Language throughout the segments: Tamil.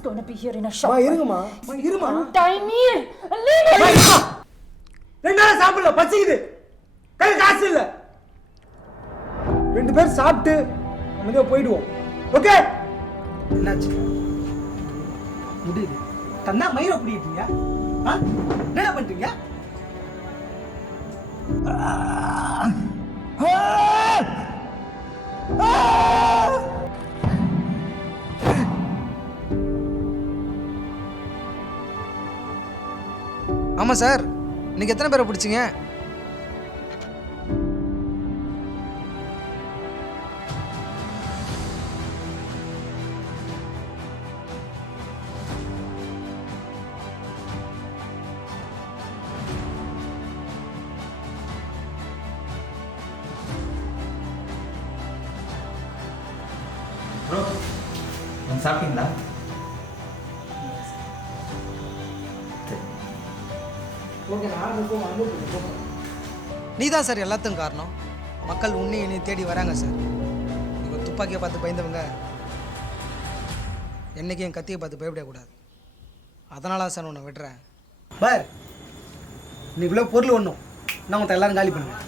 is going to be here in a short. இருங்கம்மா இருமா. Untie me. Leave me. ரெண்டு நாள் சாப்பிடல, பசிக்குது, கை காசு இல்ல. 2 பேர் சாப்பிட்டு நம்ம போயிடுவோம். ஓகே? என்னாச்சு? முடியுது. தன்னா மயிரை புடிட்டீங்க. என்ன பண்றீங்க? ஆமாம் சார், இன்னைக்கு எத்தனை பேரை பிடிச்சிங்க? ப்ரோ, நீங்கள் சாப்பிட்டீங்களா? நீ தான் சார் எல்லாத்துக்கும் காரணம். மக்கள் உன்னையும் என்னை தேடி வராங்க சார். நீங்கள் துப்பாக்கியை பார்த்து பயந்தவங்க என்றைக்கும் என் கத்தியை பார்த்து பயப்படக்கூடாது. அதனால சார் உன்னை விடுறேன். பார், நீ இவ்வளோ பொருள் ஒன்றும் நான் உங்கள்கிட்ட எல்லாரும் காலி பண்ணுவேன்.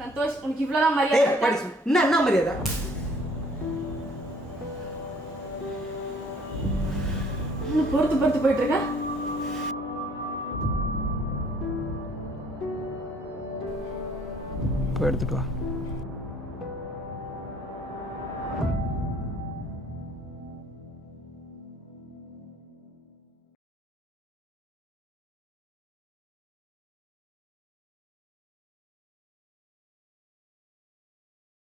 சந்தோஷ், உனக்கு இவ்வளவுதான் மரியாதை? என்ன மரியாதை? பொறுத்து போயிட்டு இருக்க. போய் எடுத்துட்டு வா.